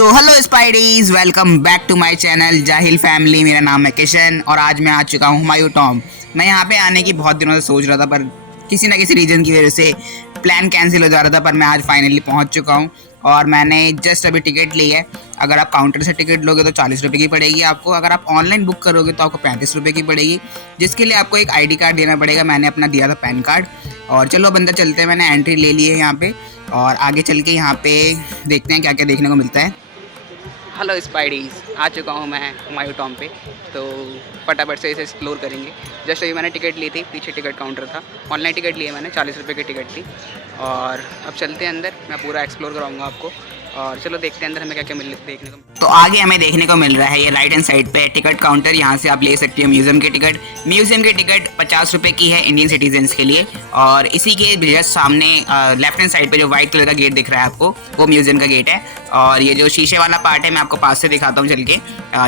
So hello spideys, welcome back to my channel जाहिल family. मेरा नाम है किशन और आज मैं आ चुका हूँ हुमायूं टॉम। मैं यहाँ पे आने की बहुत दिनों से सोच रहा था, पर किसी ना किसी रीज़न की वजह से प्लान कैंसिल हो जा रहा था। पर मैं आज फाइनली पहुँच चुका हूँ और मैंने जस्ट अभी टिकट ली है। अगर आप काउंटर से टिकट लोगे तो 40 रुपये की पड़ेगी आपको। अगर आप ऑनलाइन बुक करोगे तो आपको 35 रुपये की पड़ेगी, जिसके लिए आपको एक ID कार्ड देना पड़ेगा। मैंने अपना दिया था पैन कार्ड। और चलो अब अंदर चलते हैं। मैंने एंट्री ले ली है यहाँ पे और आगे चल के यहाँ पे देखते हैं क्या क्या देखने को मिलता है। हेलो स्पाइडीज़, आ चुका हूँ मैं हुमायूं टॉम पे। तो फटाफट से इसे एक्सप्लोर करेंगे। जस्ट अभी मैंने टिकट ली थी, पीछे टिकट काउंटर था। ऑनलाइन टिकट ली है मैंने, 40 रुपये की टिकट थी। और अब चलते हैं अंदर, मैं पूरा एक्सप्लोर कराऊंगा आपको। और चलो देखते हैं अंदर हमें क्या क्या देखने को। तो आगे हमें देखने को मिल रहा है ये राइट हैंड साइड पे टिकट काउंटर। यहाँ से आप ले सकते हो म्यूजियम की टिकट। म्यूजियम की टिकट 50 रुपये की है इंडियन सिटीजन्स के लिए। और इसी के जस्ट सामने लेफ्ट हैंड साइड पे जो व्हाइट कलर का गेट दिख रहा है आपको, वो म्यूजियम का गेट है। और ये जो शीशे वाला पार्ट है मैं आपको पास से दिखाता हूँ चल के।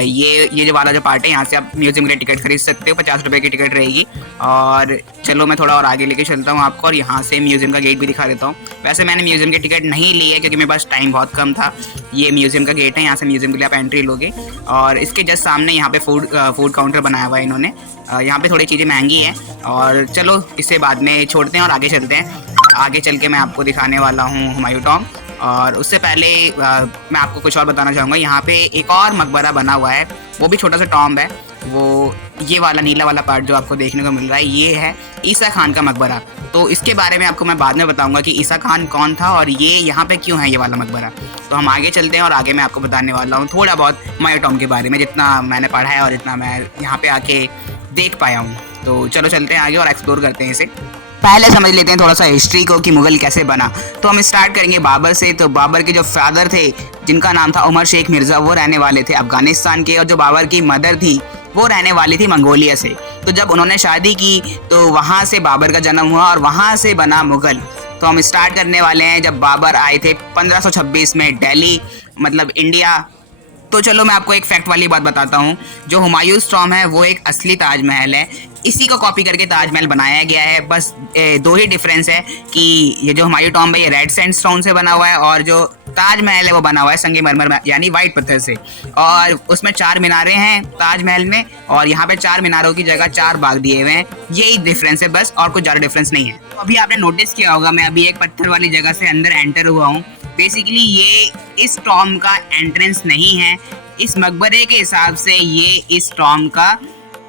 ये जो वाला जो पार्ट है, यहाँ से आप म्यूजियम के लिए टिकट खरीद सकते हो। 50 रुपये की टिकट रहेगी। और चलो मैं थोड़ा और आगे लेके चलता हूँ आपको और यहाँ से म्यूजियम का गेट भी दिखा देता हूँ। वैसे मैंने म्यूजियम की टिकट नहीं ली है क्योंकि मेरे पास टाइम बहुत कम था। ये म्यूजियम का गेट है, यहाँ से म्यूजियम के लिए आप एंट्री लोगे। और इसके जस्ट सामने यहाँ पे फूड काउंटर बनाया हुआ है इन्होंने। यहाँ पे थोड़ी चीज़ें महंगी हैं। और चलो इसे बाद में छोड़ते हैं और आगे चलते हैं। आगे चल के मैं आपको दिखाने वाला हूँ हुमायूं टॉम। और उससे पहले मैं आपको कुछ और बताना चाहूँगा। यहाँ पे एक और मकबरा बना हुआ है, वो भी छोटा सा टॉम्ब है। वो ये वाला नीला वाला पार्ट जो आपको देखने को मिल रहा है, ये है ईसा खान का मकबरा। तो इसके बारे में आपको मैं बाद में बताऊंगा कि ईसा खान कौन था और ये यहाँ पे क्यों है ये वाला मकबरा। तो हम आगे चलते हैं और आगे मैं आपको बताने वाला हूँ थोड़ा बहुत हुमायूं टॉम के बारे में, जितना मैंने पढ़ा है और जितना मैं यहाँ पे आके देख पाया हूँ। तो चलो चलते हैं आगे और एक्सप्लोर करते हैं इसे। पहले समझ लेते हैं थोड़ा सा हिस्ट्री को कि मुगल कैसे बना। तो हम स्टार्ट करेंगे बाबर से। तो बाबर के जो फादर थे, जिनका नाम था उमर शेख मिर्ज़ा, वो रहने वाले थे अफगानिस्तान के। और जो बाबर की मदर थी वो रहने वाली थी मंगोलिया से। तो जब उन्होंने शादी की तो वहाँ से बाबर का जन्म हुआ और वहाँ से बना मुगल। तो हम स्टार्ट करने वाले हैं जब बाबर आए थे 1526 में दिल्ली, मतलब इंडिया। तो चलो मैं आपको एक फैक्ट वाली बात बताता हूँ। जो हुमायूं टॉम है वो एक असली ताजमहल है। इसी को कॉपी करके ताजमहल बनाया गया है। बस दो ही डिफरेंस है कि ये जो हुमायूं टॉम है ये रेड सैंडस्टोन से बना हुआ है और जो ताजमहल है वो बना हुआ है संगमरमर यानी वाइट पत्थर से। और उसमें 4 मीनारें हैं ताजमहल में, और यहाँ पे 4 मीनारों की जगह 4 बाग दिए हुए हैं। यही डिफरेंस है बस, और कुछ ज़्यादा डिफरेंस नहीं है। तो अभी आपने नोटिस किया होगा मैं अभी एक पत्थर वाली जगह से अंदर एंटर हुआ हूँ। बेसिकली ये इस टॉम का एंट्रेंस नहीं है। इस मकबरे के हिसाब से ये इस टॉम का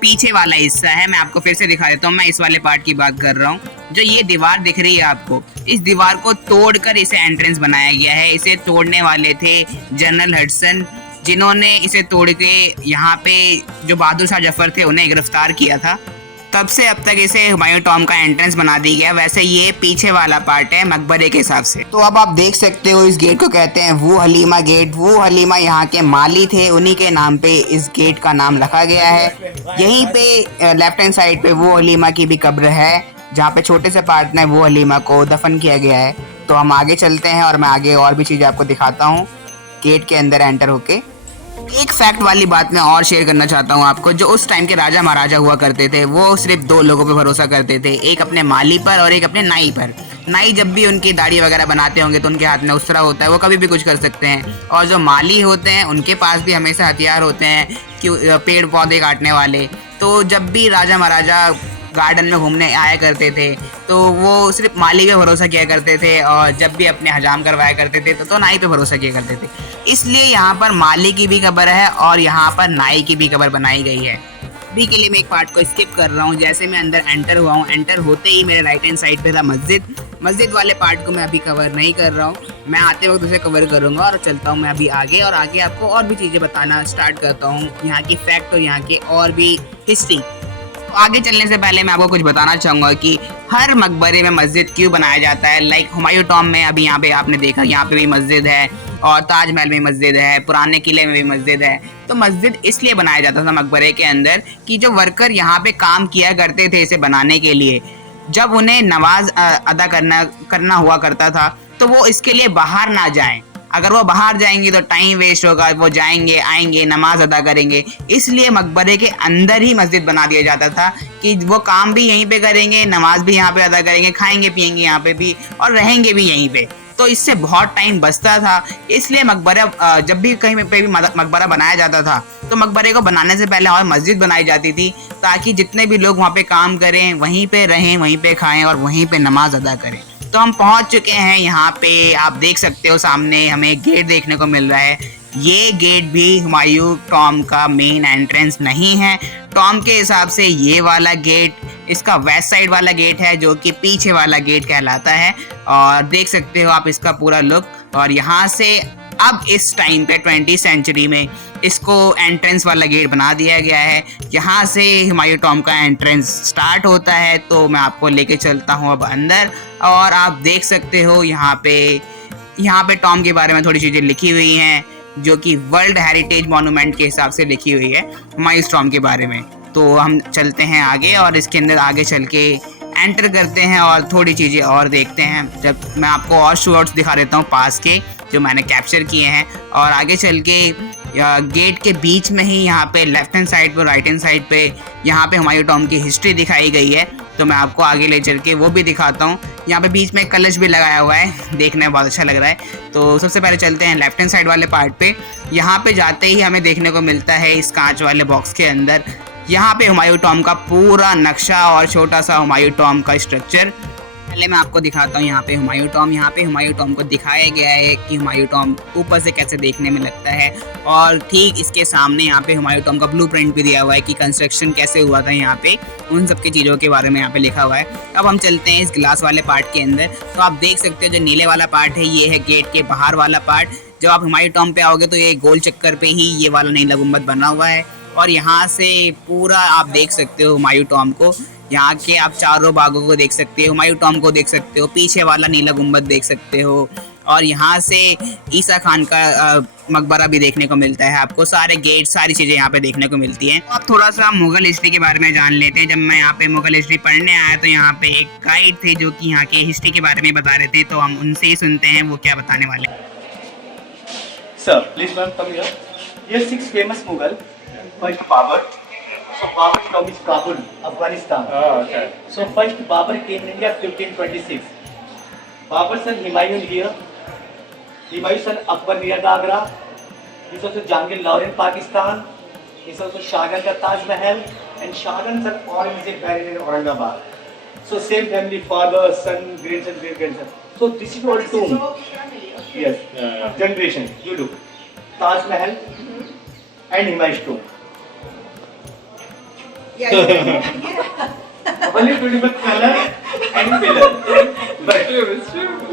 पीछे वाला हिस्सा है। मैं आपको फिर से दिखा देता हूँ। मैं इस वाले पार्ट की बात कर रहा हूँ। जो ये दीवार दिख रही है आपको, इस दीवार को तोड़कर इसे एंट्रेंस बनाया गया है। इसे तोड़ने वाले थे जनरल हडसन, जिन्होंने इसे तोड़ के यहाँ पे जो बहादुर शाह जफर थे उन्हें गिरफ्तार किया था। तब से अब तक इसे हुमायूं टॉम का एंट्रेंस बना दी गया। वैसे ये पीछे वाला पार्ट है मकबरे के हिसाब से। तो अब आप देख सकते हो इस गेट को कहते हैं वो हलीमा गेट। वो हलीमा यहाँ के माली थे, उन्हीं के नाम पे इस गेट का नाम रखा गया है। यहीं पे लेफ्ट हैंड साइड पे वो हलीमा की भी कब्र है, जहाँ पे छोटे से पार्ट में वो हलीमा को दफन किया गया है। तो हम आगे चलते हैं और मैं आगे और भी चीज़ें आपको दिखाता हूँ गेट के अंदर एंटर होके। एक फैक्ट वाली बात मैं और शेयर करना चाहता हूँ आपको। जो उस टाइम के राजा महाराजा हुआ करते थे वो सिर्फ 2 लोगों पे भरोसा करते थे, एक अपने माली पर और एक अपने नाई पर। नाई जब भी उनकी दाढ़ी वगैरह बनाते होंगे तो उनके हाथ में उसरा होता है, वो कभी भी कुछ कर सकते हैं। और जो माली होते हैं उनके पास भी हमेशा हथियार होते हैं कि पेड़ पौधे काटने वाले। तो जब भी राजा महाराजा गार्डन में घूमने आया करते थे तो वो सिर्फ माली पे भरोसा किया करते थे, और जब भी अपने हजाम करवाया करते थे तो नाई पे भरोसा किया करते थे। इसलिए यहाँ पर माली की भी कब्र है और यहाँ पर नाई की भी कब्र बनाई गई है। अभी के लिए मैं एक पार्ट को स्किप कर रहा हूँ। जैसे मैं अंदर एंटर हुआ हूँ, एंटर होते ही मेरे राइट हैंड साइड पे था मस्जिद। मस्जिद वाले पार्ट को मैं अभी कवर नहीं कर रहा हूँ, मैं आते वक्त उसे कवर करूँगा। और चलता हूँ मैं अभी आगे और आगे आपको और भी चीज़ें बताना स्टार्ट करता हूँ, यहाँ की फैक्ट और यहाँ के और भी हिस्ट्री। आगे चलने से पहले मैं आपको कुछ बताना चाहूँगा कि हर मकबरे में मस्जिद क्यों बनाया जाता है। लाइक हुमायूं टॉम में अभी यहाँ पे आपने देखा, यहाँ पे भी मस्जिद है और ताजमहल में मस्जिद है, पुराने किले में भी मस्जिद है। तो मस्जिद इसलिए बनाया जाता था मकबरे के अंदर कि जो वर्कर यहाँ पे काम किया करते थे इसे बनाने के लिए, जब उन्हें नमाज अदा करना हुआ करता था तो वो इसके लिए बाहर ना जाएं। अगर वो बाहर जाएंगे तो टाइम वेस्ट होगा, वो जाएंगे आएंगे नमाज अदा करेंगे। इसलिए मकबरे के अंदर ही मस्जिद बना दिया जाता था कि वो काम भी यहीं पे करेंगे, नमाज भी यहाँ पे अदा करेंगे, खाएंगे पिएंगे यहाँ पे भी और रहेंगे भी यहीं पे। तो इससे बहुत टाइम बचता था। इसलिए मकबरा जब भी कहीं पे भी मकबरा बनाया जाता था तो मकबरे को बनाने से पहले और मस्जिद बनाई जाती थी, ताकि जितने भी लोग वहाँ पे काम करें वहीं पे रहें, वहीं पे खाएं और वहीं पे नमाज अदा करें। तो हम पहुंच चुके हैं यहाँ पे, आप देख सकते हो सामने हमें गेट देखने को मिल रहा है। ये गेट भी हुमायूं टॉम का मेन एंट्रेंस नहीं है। टॉम के हिसाब से ये वाला गेट इसका वेस्ट साइड वाला गेट है, जो कि पीछे वाला गेट कहलाता है। और देख सकते हो आप इसका पूरा लुक। और यहाँ से अब इस टाइम पे 20वीं सेंचुरी में इसको एंट्रेंस वाला गेट बना दिया गया है। यहाँ से हुमायूं टॉम का एंट्रेंस स्टार्ट होता है। तो मैं आपको लेके चलता हूँ अब अंदर, और आप देख सकते हो यहाँ पे टॉम के बारे में थोड़ी चीज़ें लिखी हुई हैं, जो कि वर्ल्ड हेरिटेज मॉन्यूमेंट के हिसाब से लिखी हुई है हुमायूं टॉम के बारे में। तो हम चलते हैं आगे और इसके अंदर आगे चल के एंटर करते हैं और थोड़ी चीज़ें और देखते हैं। जब मैं आपको और शॉट्स दिखा देता हूँ पास के, जो मैंने कैप्चर किए हैं। और आगे चल के गेट के बीच में ही यहाँ पे लेफ्ट हैंड साइड पे, राइट हैंड साइड पे यहाँ पे हुमायूं टॉम की हिस्ट्री दिखाई गई है। तो मैं आपको आगे ले चल के वो भी दिखाता हूँ। यहाँ पे बीच में कलश भी लगाया हुआ है, देखने में बहुत अच्छा लग रहा है। तो सबसे पहले चलते हैं लेफ्ट हैंड साइड वाले पार्ट पे। यहाँ पे जाते ही हमें देखने को मिलता है इस कांच वाले बॉक्स के अंदर, यहाँ पे हुमायूं टॉम का पूरा नक्शा और छोटा सा हुमायूं टॉम का स्ट्रक्चर। पहले मैं आपको दिखाता हूँ यहाँ पे हुमायूं टॉम को दिखाया गया है कि हुमायूं टॉम ऊपर से कैसे देखने में लगता है। और ठीक इसके सामने यहाँ पे हुमायूं टॉम का ब्लूप्रिंट भी दिया हुआ है कि कंस्ट्रक्शन कैसे हुआ था यहाँ पे, उन सब की चीज़ों के बारे में यहाँ पे लिखा हुआ है। अब हम चलते हैं इस ग्लास वाले पार्ट के अंदर। तो आप देख सकते हो जो नीले वाला पार्ट है ये है गेट के बाहर वाला पार्ट। जब आप हुमायूं टॉम पे आओगे तो ये गोल चक्कर पे ही ये वाला नीला गुंबद बना हुआ है। और यहाँ से पूरा आप देख सकते हो हुमायूं टॉम को, यहाँ के आप चारों बागों को देख सकते हो, हुमायूं टॉम को देख सकते हो, पीछे वाला नीला गुंबद देख सकते हो। और यहाँ से ईसा खान का मकबरा भी देखने को मिलता है आपको। सारे गेट, सारी चीज़ें यहाँ पे देखने को मिलती हैं। अब थोड़ा सा मुगल हिस्ट्री के बारे में जान लेते हैं। जब मैं यहाँ पे मुगल हिस्ट्री पढ़ने आया तो यहाँ पे एक गाइड थे जो कि यहाँ के हिस्ट्री के बारे में बता रहे थे। तो हम उनसे ही सुनते हैं वो क्या बताने वाले। Sir, please ma'am, come here. Here 6 famous Mughal. First Babur. So Babur from is Kabul, Afghanistan. Oh, okay. So first Babur came in India 1526. Babur's son Humayun here. Humayun's son Akbar near Agra. He's also Jahangir Lahore in Pakistan. He's also Shah Jahan ka Taj Mahal, and Shah Jahan's son Aurangzeb buried in Aurangabad. So same family, father, son, grandson, great grandson. So this is all tomb. Yes. Generation. You look. Taj Mahal and Humayun's tomb. Only two different color and pillar. But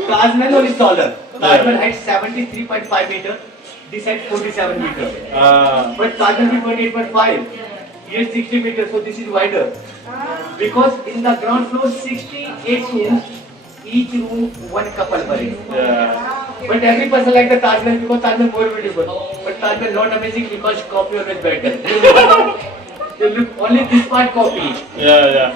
Taj Mahal is taller. Taj Mahal height 73.5 meter. This height 47 meter. But Taj Mahal is 28.5. Here 60 meter. So this is wider. Because in the ground floor 68 rooms. Each room one couple buried. But every person like the Taj Mahal because Taj Mahal more beautiful. But Taj Mahal not amazing because copy always better. You look only this part copy. Yeah.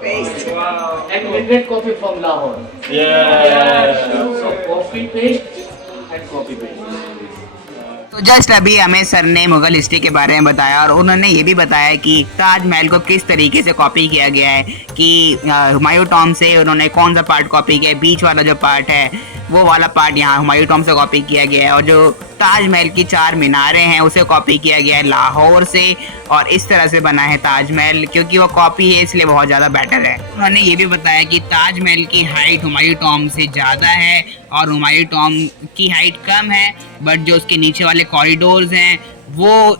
Paste. And limited copy from Lahore. Yeah. So copy paste and copy paste. तो just अभी हमें sir ने Mughal history के बारे में बताया और उन्होंने ये भी बताया कि ताजमहल को किस तरीके से कॉपी किया गया है, कि हुमायूं टॉम से उन्होंने कौन सा पार्ट कॉपी किया है। बीच वाला जो पार्ट है वो वाला पार्ट यहाँ हुमायूं टॉम से कॉपी किया गया है, और जो ताजमहल की 4 मीनारें हैं उसे कॉपी किया गया है लाहौर से। और इस तरह से बना है ताजमहल, क्योंकि वो कॉपी है इसलिए बहुत ज़्यादा बेटर है। उन्होंने ये भी बताया कि ताजमहल की हाइट हुमायूं टॉम से ज़्यादा है और हुमायूं टॉम की हाइट कम है, बट जो उसके नीचे वाले कॉरिडोर्स हैं वो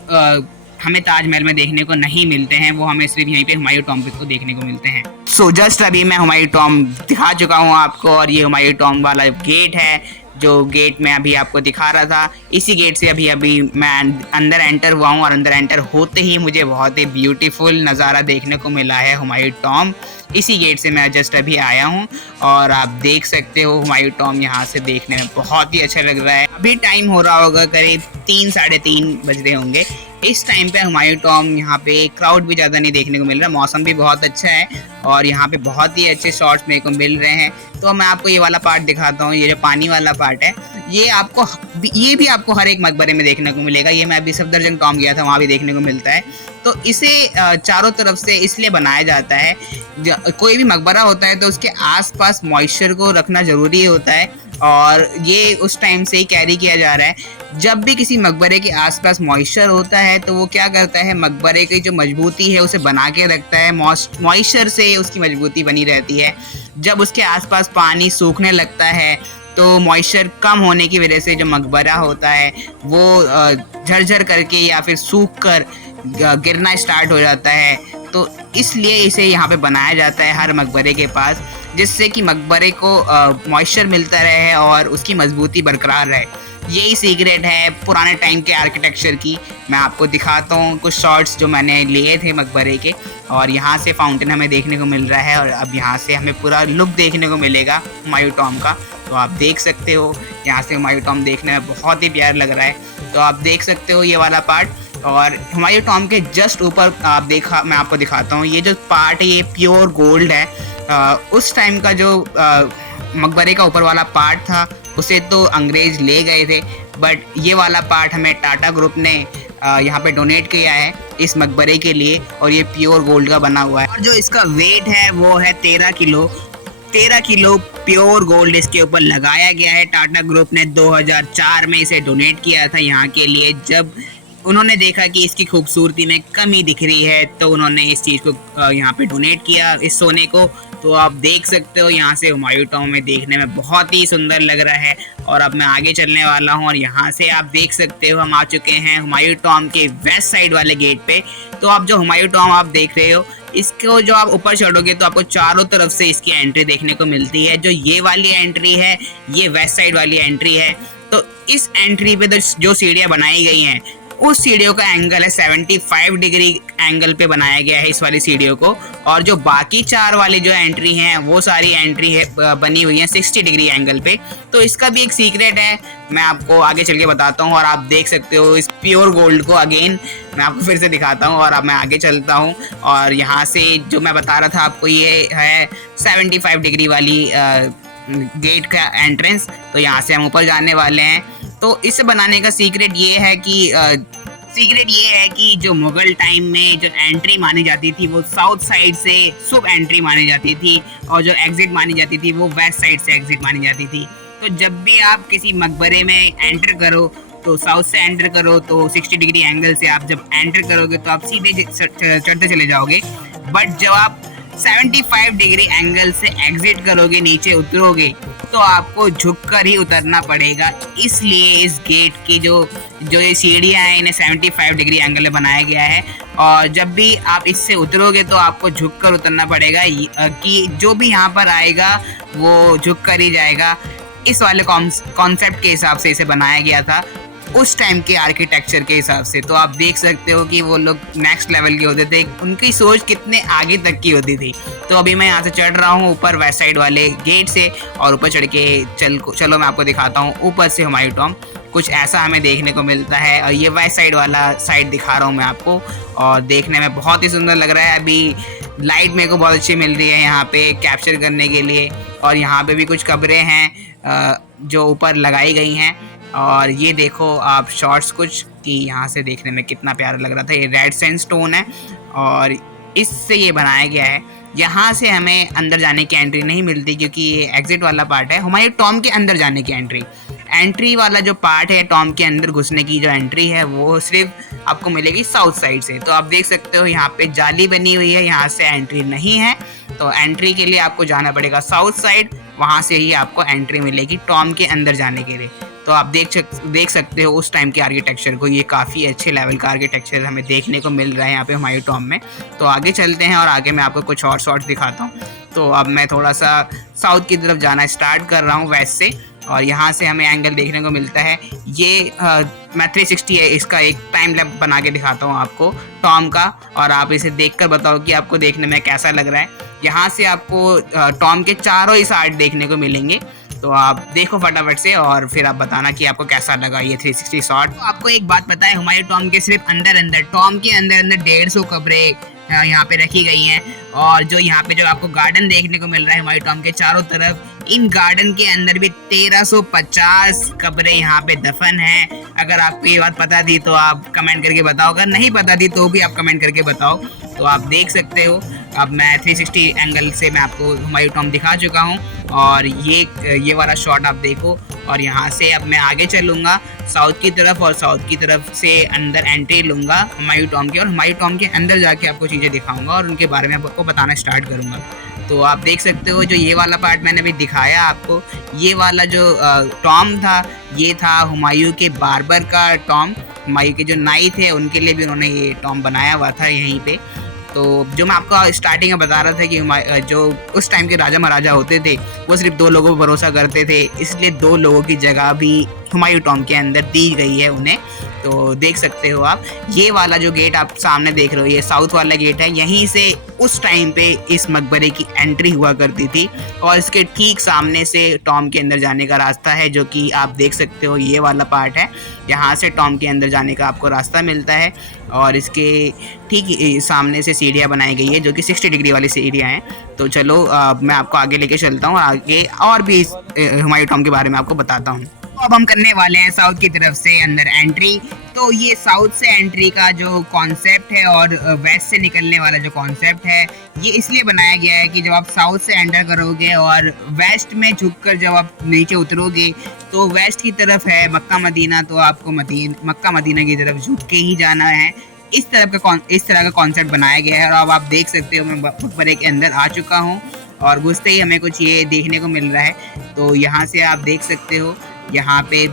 हमें ताजमहल में देखने को नहीं मिलते हैं, वो हमें सिर्फ यहीं पे हुमायूं टॉम को देखने को मिलते हैं। सो जस्ट अभी मैं हुमायूं टॉम दिखा चुका हूँ आपको, और ये हुमायूं टॉम वाला गेट है जो गेट में अभी आपको दिखा रहा था। इसी गेट से अभी मैं अंदर एंटर हुआ हूँ, और अंदर एंटर होते ही मुझे बहुत ही ब्यूटीफुल नज़ारा देखने को मिला है हुमायूं टॉम। इसी गेट से मैं जस्ट अभी आया हूँ और आप देख सकते हो हुमायूं टॉम यहाँ से देखने में बहुत ही अच्छा लग रहा है। अभी टाइम हो रहा होगा करीब 3 साढ़े 3 बज रहे होंगे। इस टाइम पे हुमायूं टॉम यहाँ पे क्राउड भी ज़्यादा नहीं देखने को मिल रहा, मौसम भी बहुत अच्छा है और यहाँ पे बहुत ही अच्छे शॉट्स मेरे को मिल रहे हैं। तो मैं आपको ये वाला पार्ट दिखाता हूँ। ये जो पानी वाला पार्ट है ये भी आपको हर एक मकबरे में देखने को मिलेगा। ये मैं अभी सफदरजंग टॉम गया था, वहाँ भी देखने को मिलता है। तो इसे चारों तरफ से इसलिए बनाया जाता है, कोई भी मकबरा होता है तो उसके आसपास मॉइस्चर को रखना ज़रूरी होता है, और ये उस टाइम से ही कैरी किया जा रहा है। जब भी किसी मकबरे के आसपास मॉइस्चर होता है तो वो क्या करता है, मकबरे की जो मजबूती है उसे बना के रखता है। मॉइस्चर से उसकी मजबूती बनी रहती है। जब उसके आसपास पानी सूखने लगता है तो मॉइस्चर कम होने की वजह से जो मकबरा होता है वो झरझर करके या फिर सूख कर गिरना स्टार्ट हो जाता है। तो इसलिए इसे यहाँ पे बनाया जाता है हर मकबरे के पास, जिससे कि मकबरे को मॉइस्चर मिलता रहे और उसकी मजबूती बरकरार रहे। यही सीक्रेट है पुराने टाइम के आर्किटेक्चर की। मैं आपको दिखाता हूँ कुछ शॉट्स जो मैंने लिए थे मकबरे के, और यहाँ से फाउंटेन हमें देखने को मिल रहा है, और अब यहाँ से हमें पूरा लुक देखने को मिलेगा हुमायूं टॉम का। तो आप देख सकते हो यहाँ से हुमायूं टॉम देखने में बहुत ही प्यारा लग रहा है। तो आप देख सकते हो ये वाला पार्ट, और हुमायूं टॉम के जस्ट ऊपर मैं आपको दिखाता हूँ, ये जो पार्ट है ये प्योर गोल्ड है। उस टाइम का जो मकबरे का ऊपर वाला पार्ट था उसे तो अंग्रेज ले गए थे, बट ये वाला पार्ट हमें टाटा ग्रुप ने यहाँ पे डोनेट किया है इस मकबरे के लिए, और ये प्योर गोल्ड का बना हुआ है। और जो इसका वेट है वो है 13 किलो। 13 किलो प्योर गोल्ड इसके ऊपर लगाया गया है। टाटा ग्रुप ने 2004 में इसे डोनेट किया था यहाँ के लिए। जब उन्होंने देखा कि इसकी खूबसूरती में कमी दिख रही है तो उन्होंने इस चीज़ को यहाँ पे डोनेट किया, इस सोने को। तो आप देख सकते हो यहाँ से हुमायूं टॉम में देखने में बहुत ही सुंदर लग रहा है। और अब मैं आगे चलने वाला हूँ, और यहाँ से आप देख सकते हो हम आ चुके हैं हुमायूं टॉम के वेस्ट साइड वाले गेट पे। तो आप जो हुमायूं टॉम आप देख रहे हो, इसको जो आप ऊपर चढ़ोगे तो आपको चारों तरफ से इसकी एंट्री देखने को मिलती है। जो ये वाली एंट्री है ये वेस्ट साइड वाली एंट्री है। तो इस एंट्री पे जो सीढ़ियाँ बनाई गई हैं उस सीढ़ियों का एंगल है 75 डिग्री एंगल पे बनाया गया है इस वाली सीढ़ियों को। और जो बाकी 4 वाली जो एंट्री हैं वो सारी एंट्री है बनी हुई है 60 डिग्री एंगल पे। तो इसका भी एक सीक्रेट है, मैं आपको आगे चल के बताता हूँ। और आप देख सकते हो इस प्योर गोल्ड को अगेन मैं आपको फिर से दिखाता हूँ। और अब मैं आगे चलता हूँ, और यहाँ से जो मैं बता रहा था आपको, ये है 75 डिग्री वाली गेट का एंट्रेंस। तो यहाँ से हम ऊपर जाने वाले हैं। तो इसे बनाने का सीक्रेट ये है कि जो मुगल टाइम में जो एंट्री मानी जाती थी वो साउथ साइड से शुभ एंट्री मानी जाती थी, और जो एग्जिट मानी जाती थी वो वेस्ट साइड से एग्जिट मानी जाती थी। तो जब भी आप किसी मकबरे में एंटर करो तो साउथ से एंटर करो, तो 60 डिग्री एंगल से आप जब एंटर करोगे तो आप सीधे चढ़ते चले जाओगे। बट जब आप 75 डिग्री एंगल से एग्जिट करोगे, नीचे उतरोगे, तो आपको झुककर ही उतरना पड़ेगा। इसलिए इस गेट की जो ये सीढ़ियाँ हैं इन्हें 75 डिग्री एंगल में बनाया गया है। और जब भी आप इससे उतरोगे तो आपको झुककर उतरना पड़ेगा, कि जो भी यहाँ पर आएगा वो झुककर ही जाएगा। इस वाले कॉन्सेप्ट के हिसाब से इसे बनाया गया था उस टाइम के आर्किटेक्चर के हिसाब से। तो आप देख सकते हो कि वो लोग नेक्स्ट लेवल के होते थे, उनकी सोच कितने आगे तक की होती थी। तो अभी मैं यहाँ से चढ़ रहा हूँ ऊपर वेस्ट साइड वाले गेट से, और ऊपर चढ़ के चलो मैं आपको दिखाता हूँ ऊपर से हुमायूं टॉम। कुछ ऐसा हमें देखने को मिलता है, और ये वेस्ट साइड वाला साइड दिखा रहा हूँ मैं आपको, और देखने में बहुत ही सुंदर लग रहा है। अभी लाइट मेरे को बहुत अच्छी मिल रही है यहाँ पे कैप्चर करने के लिए। और यहाँ पे भी कुछ कब्रें हैं जो ऊपर लगाई गई हैं। और ये देखो आप शॉट्स कुछ कि यहाँ से देखने में कितना प्यारा लग रहा था। ये रेड सैंडस्टोन है और इससे ये बनाया गया है। यहाँ से हमें अंदर जाने की एंट्री नहीं मिलती क्योंकि ये एग्जिट वाला पार्ट है। हुमायूं टॉम के अंदर जाने की एंट्री वाला जो पार्ट है, टॉम के अंदर घुसने की जो एंट्री है वो सिर्फ आपको मिलेगी साउथ साइड से। तो आप देख सकते हो यहाँ पे जाली बनी हुई है, यहाँ से एंट्री नहीं है। तो एंट्री के लिए आपको जाना पड़ेगा साउथ साइड, वहाँ से ही आपको एंट्री मिलेगी टॉम के अंदर जाने के लिए। तो आप देख सकते हो उस टाइम के आर्किटेक्चर को। ये काफ़ी अच्छे लेवल का आर्किटेक्चर हमें देखने को मिल रहा है यहाँ पे हुमायूं टॉम में। तो आगे चलते हैं और आगे मैं आपको कुछ और शॉट्स दिखाता हूँ। तो अब मैं थोड़ा सा साउथ की तरफ जाना स्टार्ट कर रहा हूँ वेस्ट से, और यहाँ से हमें एंगल देखने को मिलता है। ये मैं 360 है, इसका एक टाइम लैप बना के दिखाता हूँ आपको टॉम का, और आप इसे देखकर बताओ कि आपको देखने में कैसा लग रहा है। यहाँ से आपको टॉम के चारों ही साइड देखने को मिलेंगे। तो आप देखो फटाफट से और फिर आप बताना कि आपको कैसा लगा ये 360 शॉट। तो आपको एक बात पता है, हुमायूं टॉम के सिर्फ अंदर टॉम के अंदर 150 कब्रें यहाँ पे रखी गई हैं। और जो यहाँ पे जो आपको गार्डन देखने को मिल रहा है हुमायूं टॉम के चारों तरफ, इन गार्डन के अंदर भी 1350 कब्रें यहाँ पे दफन हैं। अगर आपको ये बात पता थी तो आप कमेंट करके बताओ, अगर नहीं पता थी तो भी आप कमेंट करके बताओ। तो आप देख सकते हो, अब मैं 360 एंगल से मैं आपको हुमायूं टॉम्ब दिखा चुका हूँ और ये वाला शॉट आप देखो। और यहाँ से अब मैं आगे चलूँगा साउथ की तरफ और साउथ की तरफ से अंदर एंट्री लूँगा हुमायूं टॉम्ब की, और हुमायूं टॉम्ब के अंदर जाके आपको चीज़ें दिखाऊँगा और उनके बारे में आपको बताना स्टार्ट करूँगा। तो आप देख सकते हो जो ये वाला पार्ट मैंने अभी दिखाया आपको, ये वाला जो टॉम्ब था ये था हुमायूं के बार्बर का टॉम्ब। हुमायूं के जो नाई थे उनके लिए भी उन्होंने ये टॉम्ब बनाया हुआ था यहीं पे। तो जो मैं आपको स्टार्टिंग में बता रहा था कि जो उस टाइम के राजा महाराजा होते थे वो सिर्फ 2 लोगों पर भरोसा करते थे, इसलिए 2 लोगों की जगह भी हुमायूं टॉम्ब के अंदर दी गई है उन्हें। तो देख सकते हो आप, ये वाला जो गेट आप सामने देख रहे हो ये साउथ वाला गेट है, यहीं से उस टाइम पे इस मकबरे की एंट्री हुआ करती थी। और इसके ठीक सामने से टॉम्ब के अंदर जाने का रास्ता है, जो कि आप देख सकते हो ये वाला पार्ट है, यहाँ से टॉम्ब के अंदर जाने का आपको रास्ता मिलता है। और इसके ठीक सामने से सीढ़ियाँ बनाई गई है जो कि 60 डिग्री वाली सीढ़ियाँ हैं। तो चलो मैं आपको आगे लेके चलता हूँ और आगे और भी हुमायूं टॉम्ब के बारे में आपको बताता हूँ। अब हम करने वाले हैं साउथ की तरफ से अंदर एंट्री। तो ये साउथ से एंट्री का जो कॉन्सेप्ट है और वेस्ट से निकलने वाला जो कॉन्सेप्ट है ये इसलिए बनाया गया है कि जब आप साउथ से एंटर करोगे और वेस्ट में झुककर जब आप नीचे उतरोगे तो वेस्ट की तरफ है मक्का मदीना, तो आपको मक्का मदीना की तरफ झुक के ही जाना है। इस तरह का कॉन्सेप्ट बनाया गया है। और अब आप देख सकते हो मैं मकबरे के अंदर आ चुका हूँ और घुसते ही हमें कुछ ये देखने को मिल रहा है। तो यहाँ से आप देख सकते हो, यहाँ पे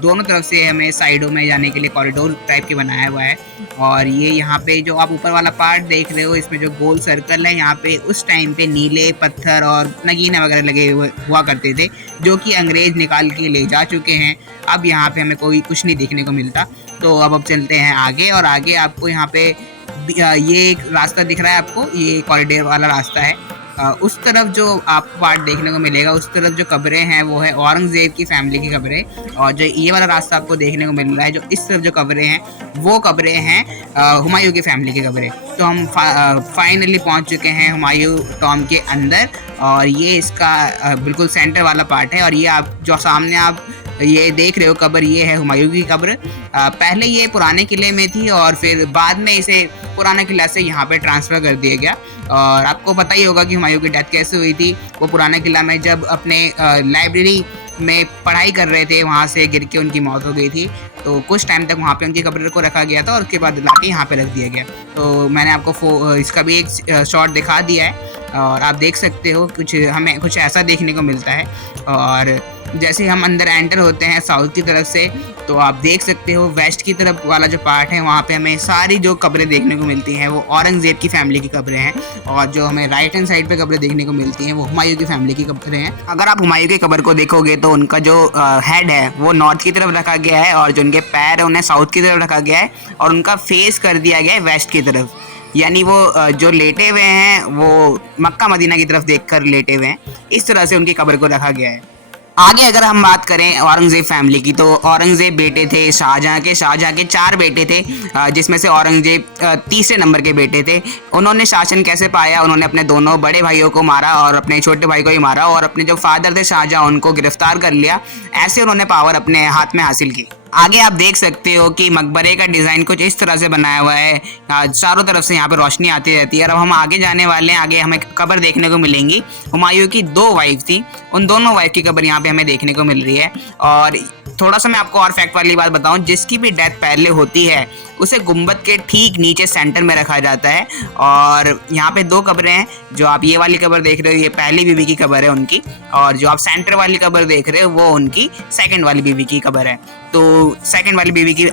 दोनों तरफ से हमें साइडों में जाने के लिए कॉरिडोर टाइप के बनाया हुआ है। और ये यहाँ पे जो आप ऊपर वाला पार्ट देख रहे हो इसमें जो गोल सर्कल है, यहाँ पे उस टाइम पे नीले पत्थर और नगीने वगैरह लगे हुआ करते थे जो कि अंग्रेज निकाल के ले जा चुके हैं। अब यहाँ पे हमें कोई कुछ नहीं देखने को मिलता। तो अब चलते हैं आगे, और आगे आपको यहाँ पे ये एक रास्ता दिख रहा है आपको, ये कॉरिडोर वाला रास्ता है। उस तरफ जो आपको पार्ट देखने को मिलेगा उस तरफ जो कब्रें हैं वो है औरंगजेब की फैमिली की कब्रें, और जो ये वाला रास्ता आपको देखने को मिल रहा है जो इस तरफ जो कब्रें हैं वो कब्रें हैं हुमायूं की फैमिली की कब्रें। तो हम फाइनली पहुंच चुके हैं हुमायूं टॉम्ब के अंदर, और ये इसका बिल्कुल सेंटर वाला पार्ट है। और ये आप जो सामने आप ये देख रहे हो कब्र, ये है हुमायूं की कब्र। पहले ये पुराने किले में थी और फिर बाद में इसे पुराना किला से यहाँ पे ट्रांसफ़र कर दिया गया। और आपको पता ही होगा कि हुमायूं की डेथ कैसे हुई थी। वो पुराना किला में जब अपने लाइब्रेरी में पढ़ाई कर रहे थे वहाँ से गिर के उनकी मौत हो गई थी। तो कुछ टाइम तक वहाँ पे उनकी कब्र को रखा गया था और उसके बाद लाके यहाँ पे रख दिया गया। तो मैंने आपको इसका भी एक शॉट दिखा दिया है और आप देख सकते हो हमें कुछ ऐसा देखने को मिलता है। और जैसे हम अंदर एंटर होते हैं साउथ की तरफ से तो आप देख सकते हो वेस्ट की तरफ वाला जो पार्ट है वहाँ पे हमें सारी जो कब्रें देखने को मिलती हैं वो औरंगजेब की फैमिली की कब्रें हैं, और जो हमें राइट हैंड साइड पे कब्रें देखने को मिलती हैं वो हुमायूं की फैमिली की कब्रें हैं। अगर आप हुमायूं की कब्र को देखोगे तो उनका जो हेड है वो नॉर्थ की तरफ रखा गया है और जो उनके पैर है उन्हें साउथ की तरफ रखा गया है, और उनका फेस कर दिया गया है वेस्ट की तरफ, यानी वो जो लेटे हुए हैं वो मक्का मदीना की तरफ देखकर लेटे हुए हैं। इस तरह से उनकी कब्र को रखा गया है। आगे अगर हम बात करें औरंगजेब फैमिली की तो औरंगजेब बेटे थे शाहजहां के 4 बेटे थे, जिसमें से औरंगजेब तीसरे नंबर के बेटे थे। उन्होंने शासन कैसे पाया, उन्होंने अपने दोनों बड़े भाइयों को मारा और अपने छोटे भाई को ही मारा, और अपने जो फादर थे शाहजहां उनको गिरफ्तार कर लिया। ऐसे उन्होंने पावर अपने हाथ में हासिल की। आगे आप देख सकते हो कि मकबरे का डिज़ाइन कुछ इस तरह से बनाया हुआ है, चारों तरफ से यहाँ पे रोशनी आती रहती है। अब हम आगे जाने वाले हैं, आगे हमें कब्र देखने को मिलेंगी। हुमायूं की 2 वाइफ थी, उन दोनों वाइफ की कब्र यहाँ पे हमें देखने को मिल रही है। और थोड़ा सा मैं आपको और फैक्ट वाली बात बताऊं, जिसकी भी डेथ पहले होती है उसे गुंबद के ठीक नीचे सेंटर में रखा जाता है। और यहाँ पे 2 कब्रें हैं, जो आप ये वाली कब्र देख रहे हो ये पहली बीवी की कब्र है उनकी, और जो आप सेंटर वाली कब्र देख रहे हो वो उनकी सेकंड वाली बीवी की कब्र है। तो सेकंड वाली बीवी की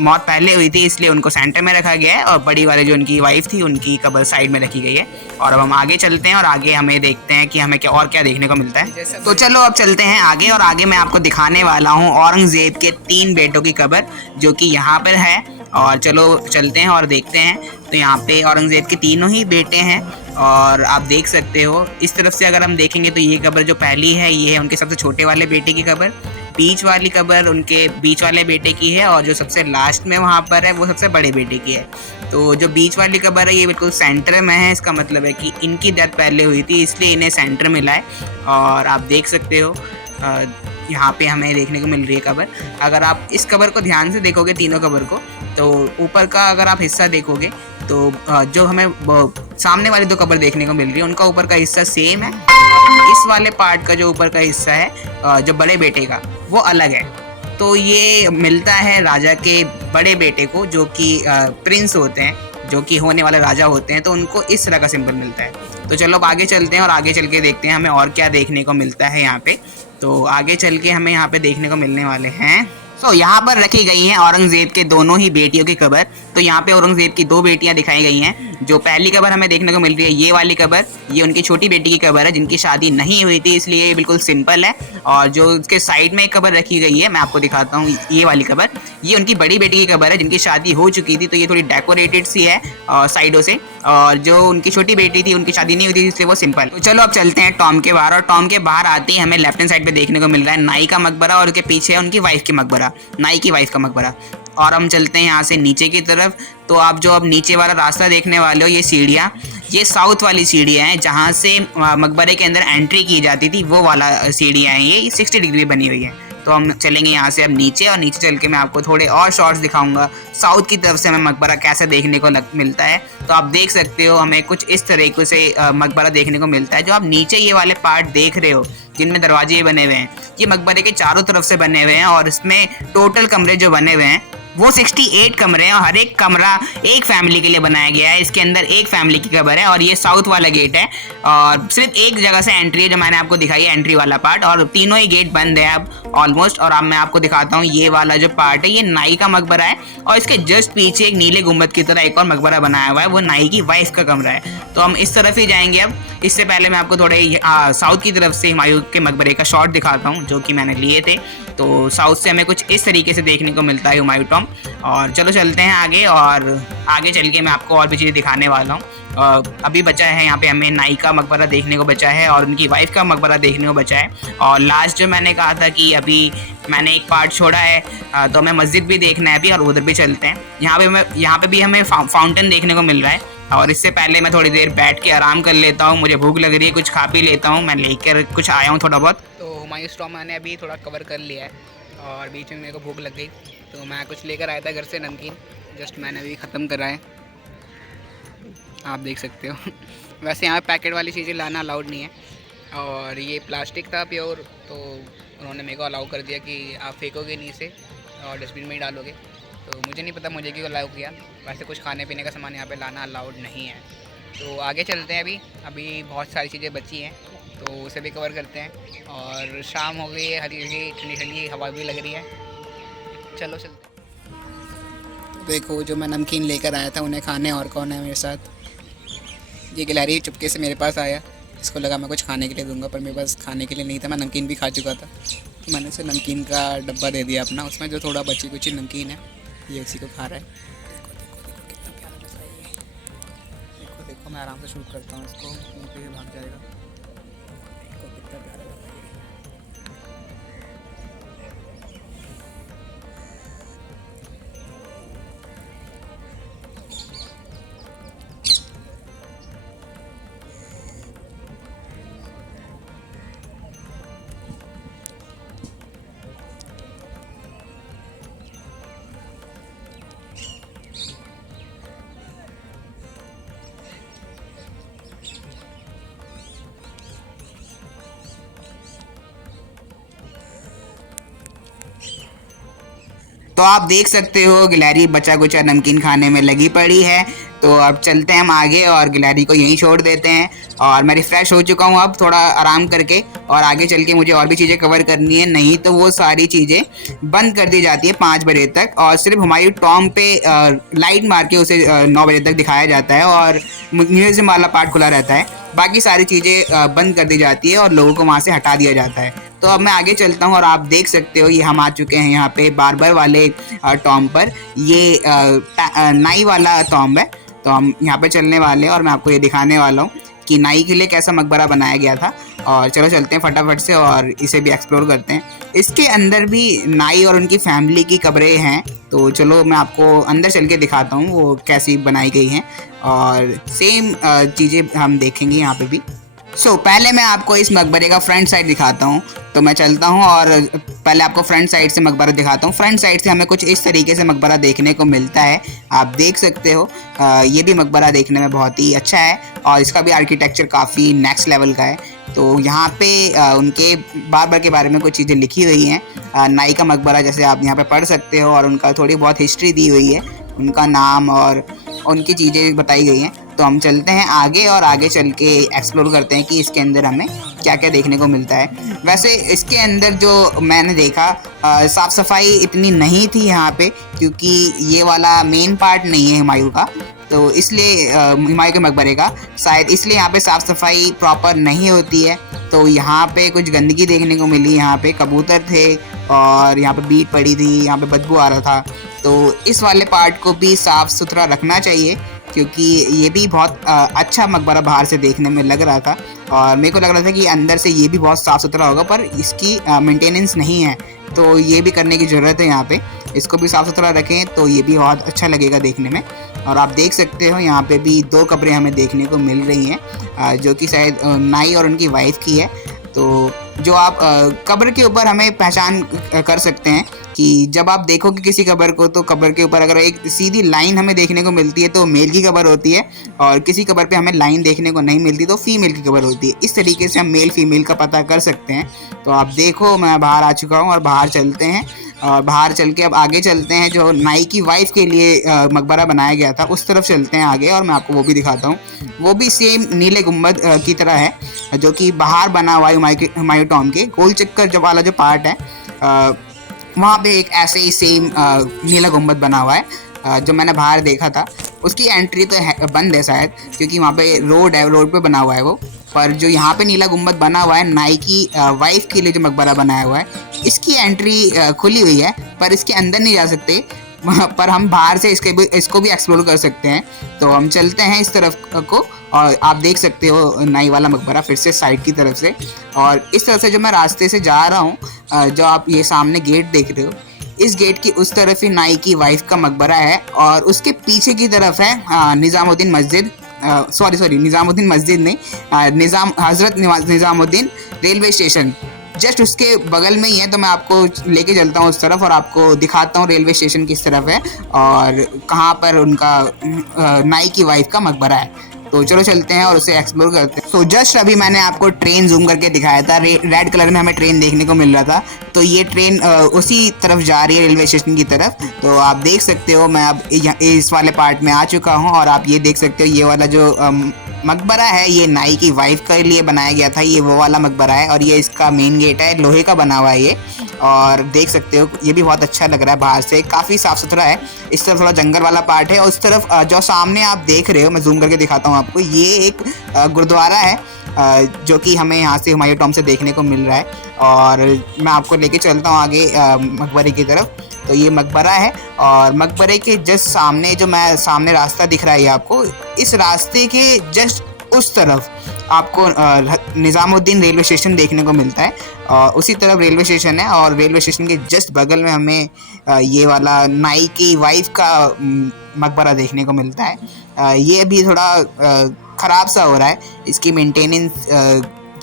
मौत पहले हुई थी इसलिए उनको सेंटर में रखा गया है, और बड़ी वाली जो उनकी वाइफ थी उनकी कब्र साइड में रखी गई है। और अब हम आगे चलते हैं और आगे हमें देखते हैं कि हमें क्या देखने को मिलता है। तो चलो अब चलते हैं आगे, और आगे मैं आपको दिखाने वाला हूँ औरंगजेब के 3 बेटों की कब्र जो कि यहाँ पर है। और चलो चलते हैं और देखते हैं। तो यहाँ पे औरंगजेब के 3 ही बेटे हैं, और आप देख सकते हो इस तरफ से अगर हम देखेंगे तो ये कब्र जो पहली है ये है उनके सबसे छोटे वाले बेटे की कब्र। बीच वाली कब्र उनके बीच वाले बेटे की है और जो सबसे लास्ट में वहाँ पर है वो सबसे बड़े बेटे की है। तो जो बीच वाली कब्र है ये बिल्कुल सेंटर में है, इसका मतलब है कि इनकी डेथ पहले हुई थी इसलिए इन्हें सेंटर मिला है। और आप देख सकते हो यहाँ पे हमें देखने को मिल रही है कब्र। अगर आप इस कब्र को ध्यान से देखोगे, तीनों कब्र को, तो ऊपर का अगर आप हिस्सा देखोगे तो जो हमें सामने वाली दो कब्र देखने को मिल रही है उनका ऊपर का हिस्सा सेम है। इस वाले पार्ट का जो ऊपर का हिस्सा है जो बड़े बेटे का वो अलग है। तो ये मिलता है राजा के बड़े बेटे को जो कि प्रिंस होते हैं, जो कि होने वाले राजा होते हैं, तो उनको इस तरह का सिंबल मिलता है। तो चलो अब आगे चलते हैं और आगे चल के देखते हैं हमें और क्या देखने को मिलता है यहाँ पे। तो आगे चल के हमें यहाँ पे देखने को मिलने वाले हैं। तो यहाँ पर रखी गई हैं औरंगजेब के दोनों ही बेटियों की कब्र। तो यहाँ पे औरंगजेब की दो बेटियां दिखाई गई हैं। जो पहली कब्र हमें देखने को मिल रही है ये वाली कब्र, ये उनकी छोटी बेटी की कब्र है जिनकी शादी नहीं हुई थी, इसलिए ये बिल्कुल सिंपल है। और जो उसके साइड में एक कब्र रखी गई है, मैं आपको दिखाता हूँ, ये वाली कब्र, ये उनकी बड़ी बेटी की कब्र है जिनकी शादी हो चुकी थी, तो ये थोड़ी डेकोरेटेड सी है साइडों से। और जो उनकी छोटी बेटी थी उनकी शादी नहीं हुई थी इसलिए वो सिंपल। तो चलो अब चलते हैं टॉम के बाहर। और टॉम के बाहर आते ही हमें लेफ्ट हैंड साइड पे देखने को मिल रहा है नाई का मकबरा और उसके पीछे है उनकी वाइफ की मकबरा, नाई की वाइफ का मकबरा। और हम चलते हैं यहाँ से नीचे की तरफ। तो आप जो अब नीचे वाला रास्ता देखने वाले हो, ये सीढ़ियाँ, ये साउथ वाली सीढ़ियाँ हैं जहाँ से मकबरे के अंदर एंट्री की जाती थी, वो वाला सीढ़ियाँ हैं। ये 60 डिग्री बनी हुई है। तो हम चलेंगे यहाँ से अब नीचे, और नीचे चल के मैं आपको थोड़े और शॉट्स दिखाऊंगा साउथ की तरफ से हमें मकबरा कैसे देखने को मिलता है। तो आप देख सकते हो हमें कुछ इस तरीके से मकबरा देखने को मिलता है। जो आप नीचे ये वाले पार्ट देख रहे हो जिनमें दरवाजे बने हुए हैं, ये मकबरे के चारों तरफ से बने हुए हैं। और इसमें टोटल कमरे जो बने हुए हैं वो 68 कमरे हैं और हर एक कमरा एक फैमिली के लिए बनाया गया है। इसके अंदर एक फैमिली की कब्र है। और ये साउथ वाला गेट है और सिर्फ एक जगह से एंट्री है जो मैंने आपको दिखाई है, एंट्री वाला पार्ट, और तीनों ही गेट बंद है अब ऑलमोस्ट। और अब मैं आपको दिखाता हूँ ये वाला जो पार्ट है, ये नाई का मकबरा है और इसके जस्ट पीछे एक नीले गुम्बद की तरह एक और मकबरा बनाया हुआ है, वो नाई की वाइफ का कमरा है। तो हम इस तरफ ही जाएंगे अब। इससे पहले मैं आपको थोड़े साउथ की तरफ से हुमायूं के मकबरे का शॉट दिखाता हूँ जो कि मैंने लिए थे। तो साउथ से हमें कुछ इस तरीके से देखने को मिलता है हुमायूं टॉम। और चलो चलते हैं आगे, और आगे चल के मैं आपको और भी चीज़ें दिखाने वाला हूँ। अभी बचा है यहाँ पे हमें नाई का मकबरा देखने को बचा है और उनकी वाइफ का मकबरा देखने को बचा है। और लास्ट जो मैंने कहा था कि अभी मैंने एक पार्ट छोड़ा है, तो हमें मस्जिद भी देखना है अभी, और उधर भी चलते हैं। यहाँ पे भी हमें फाउंटेन देखने को मिल रहा है। और इससे पहले मैं थोड़ी देर बैठ के आराम कर लेता हूँ, मुझे भूख लग रही है, कुछ खा पी लेता हूँ, मैं लेकर कुछ आया हूँ थोड़ा बहुत। तो हुमायूं टॉम मैंने अभी थोड़ा कवर कर लिया है और बीच में मेरे को भूख लग गई, तो मैं कुछ लेकर आया था घर से नमकीन, जस्ट मैंने अभी ख़त्म करा है, आप देख सकते हो। वैसे यहाँ पैकेट वाली चीज़ें लाना अलाउड नहीं है, और ये प्लास्टिक था प्योर, तो उन्होंने मेरे को अलाउ कर दिया कि आप फेंकोगे नहीं इसे और डस्टबिन में ही डालोगे। तो मुझे नहीं पता मुझे क्यों अलाउ किया। वैसे कुछ खाने पीने का सामान यहाँ पे लाना अलाउड नहीं है। तो आगे चलते हैं, अभी बहुत सारी चीज़ें बची हैं तो उसे भी कवर करते हैं। और शाम हो गई है, हल्की हल्की ठंडी ठंडी हवा भी लग रही है, चलो चलते हैं। देखो जो मैं नमकीन लेकर आया था उन्हें खाने, और कौन है मेरे साथ, ये गिलहरी चुपके से मेरे पास आया, इसको लगा मैं कुछ खाने के लिए दूंगा, पर मेरे पास खाने के लिए नहीं था, मैं नमकीन भी खा चुका था। तो मैंने उसे नमकीन का डब्बा दे दिया अपना, उसमें जो थोड़ा बची कुछ नमकीन है ये उसी को खा रहा है। देखो देखो देखो कितना प्यारा मजा है ये। देखो देखो मैं आराम से शूट करता हूँ इसको, मुँह पे भाग जाएगा। देखो कितना प्यारा लग रहा है। तो आप देख सकते हो गिलहरी बचा कुचा नमकीन खाने में लगी पड़ी है। तो अब चलते हैं हम आगे और गिलहरी को यहीं छोड़ देते हैं। और मैं रिफ़्रेश हो चुका हूँ अब थोड़ा आराम करके, और आगे चल के मुझे और भी चीज़ें कवर करनी है, नहीं तो वो सारी चीज़ें बंद कर दी जाती है 5 बजे तक, और सिर्फ हुमायूं टॉम पे लाइट मार के उसे 9 बजे तक दिखाया जाता है और म्यूजियम वाला पार्ट खुला रहता है। बाकी सारी चीज़ें बंद कर दी जाती है और लोगों को वहाँ से हटा दिया जाता है। तो अब मैं आगे चलता हूँ और आप देख सकते हो ये हम आ चुके हैं यहाँ पे बार्बर वाले टॉम पर। ये नाई वाला टॉम है, तो हम यहाँ पे चलने वाले हैं और मैं आपको ये दिखाने वाला हूँ कि नाई के लिए कैसा मकबरा बनाया गया था। और चलो चलते हैं फटाफट से और इसे भी एक्सप्लोर करते हैं। इसके अंदर भी नाई और उनकी फैमिली की कब्रें हैं। तो चलो मैं आपको अंदर चल के दिखाता हूँ वो कैसी बनाई गई हैं, और सेम चीज़ें हम देखेंगे यहाँ पे भी। पहले मैं आपको इस मकबरे का फ्रंट साइड दिखाता हूँ। तो मैं चलता हूँ और पहले आपको फ्रंट साइड से मकबरा दिखाता हूँ। फ्रंट साइड से हमें कुछ इस तरीके से मकबरा देखने को मिलता है, आप देख सकते हो। ये भी मकबरा देखने में बहुत ही अच्छा है और इसका भी आर्किटेक्चर काफ़ी नेक्स्ट लेवल का है। तो यहाँ पे उनके बाबर के बारे में कुछ चीज़ें लिखी हुई हैं। नाई का मकबरा जैसे आप यहाँ पे पढ़ सकते हो, और उनका थोड़ी बहुत हिस्ट्री दी हुई है, उनका नाम और उनकी चीज़ें बताई गई हैं। तो हम चलते हैं आगे और आगे चल के एक्सप्लोर करते हैं कि इसके अंदर हमें क्या क्या देखने को मिलता है। वैसे इसके अंदर जो मैंने देखा साफ़ सफाई इतनी नहीं थी यहाँ पे, क्योंकि ये वाला मेन पार्ट नहीं है हुमायूं का, तो इसलिए हुमायूं के मकबरे का शायद इसलिए यहाँ पे साफ़ सफाई प्रॉपर नहीं होती है। तो यहाँ पे कुछ गंदगी देखने को मिली, यहाँ पे कबूतर थे और यहाँ पे बीट पड़ी थी, यहाँ पे बदबू आ रहा था। तो इस वाले पार्ट को भी साफ़ सुथरा रखना चाहिए, क्योंकि ये भी बहुत अच्छा मकबरा बाहर से देखने में लग रहा था, और मेरे को लग रहा था कि अंदर से ये भी बहुत साफ़ सुथरा होगा, पर इसकी मेंटेनेंस नहीं है। तो ये भी करने की ज़रूरत है यहाँ पे, इसको भी साफ़ सुथरा रखें तो ये भी बहुत अच्छा लगेगा देखने में। और आप देख सकते हो यहाँ पे भी 2 कब्रें हमें देखने को मिल रही हैं, जो कि शायद नाई और उनकी वाइफ की है। तो जो आप कब्र के ऊपर हमें पहचान कर सकते हैं कि जब आप देखोगे किसी कब्र को, तो कब्र के ऊपर अगर एक सीधी लाइन हमें देखने को मिलती है तो मेल की कब्र होती है, और किसी कब्र पे हमें लाइन देखने को नहीं मिलती तो फीमेल की कब्र होती है। इस तरीके से हम मेल फीमेल का पता कर सकते हैं। तो आप देखो मैं बाहर आ चुका हूँ और बाहर चलते हैं, और बाहर चल के अब आगे चलते हैं। जो नाई की वाइफ के लिए मकबरा बनाया गया था उस तरफ चलते हैं आगे, और मैं आपको वो भी दिखाता हूँ। वो भी सेम नीले गुम्बद की तरह है, जो कि बाहर बना हुआ है हुमायूं टॉम के। गोल चक्कर जो वाला जो पार्ट है वहाँ पे एक ऐसे ही सेम नीला गुम्बद बना हुआ है, जो मैंने बाहर देखा था। उसकी एंट्री तो बंद है शायद, क्योंकि वहाँ पे रोड है, रोड पे बना हुआ है वो। पर जो यहाँ पे नीला गुम्बद बना हुआ है नाई की वाइफ के लिए जो मकबरा बनाया हुआ है, इसकी एंट्री खुली हुई है, पर इसके अंदर नहीं जा सकते। पर हम बाहर से इसको भी एक्सप्लोर कर सकते हैं। तो हम चलते हैं इस तरफ को, और आप देख सकते हो नाई वाला मकबरा फिर से साइड की तरफ से। और इस तरफ से जो मैं रास्ते से जा रहा हूँ, जो आप ये सामने गेट देख रहे हो, इस गेट की उस तरफ ही नाई की वाइफ का मकबरा है, और उसके पीछे की तरफ है निज़ामुद्दीन मस्जिद। सॉरी निज़ामुद्दीन मस्जिद नहीं, Hazrat Nizamuddin railway station just उसके बगल में ही है। तो मैं आपको लेके चलता हूँ उस तरफ और आपको दिखाता हूँ रेलवे स्टेशन किस तरफ है और कहाँ पर उनका नाई की वाइफ का मकबरा है। तो चलो चलते हैं और उसे एक्सप्लोर करते हैं। तो जस्ट अभी मैंने आपको ट्रेन जूम करके दिखाया था, रेड कलर में हमें ट्रेन देखने को मिल रहा था। तो ये ट्रेन उसी तरफ जा रही है, रेलवे स्टेशन की तरफ। तो आप देख सकते हो मैं अब इस वाले पार्ट में आ चुका हूँ, और आप ये देख सकते हो ये वाला जो मकबरा है ये नाई की वाइफ के लिए बनाया गया था। ये वो वाला मकबरा है, और ये इसका मेन गेट है, लोहे का बना हुआ है ये। और देख सकते हो ये भी बहुत अच्छा लग रहा है, बाहर से काफ़ी साफ़ सुथरा है। इस तरफ थोड़ा जंगल वाला पार्ट है, और उस तरफ जो सामने आप देख रहे हो, मैं जूम करके दिखाता हूँ आपको, ये एक गुरुद्वारा है जो कि हमें यहाँ से हुमायूं टॉम से देखने को मिल रहा है। और मैं आपको लेके चलता हूँ आगे मकबरे की तरफ। तो ये मकबरा है, और मकबरे के जस्ट सामने जो मैं सामने रास्ता दिख रहा है आपको, इस रास्ते के जस्ट उस तरफ आपको निज़ामुद्दीन रेलवे स्टेशन देखने को मिलता है। और उसी तरफ रेलवे स्टेशन है, और रेलवे स्टेशन के जस्ट बगल में हमें ये वाला नाई की वाइफ का मकबरा देखने को मिलता है। ये अभी थोड़ा ख़राब सा हो रहा है, इसकी मेंटेनेंस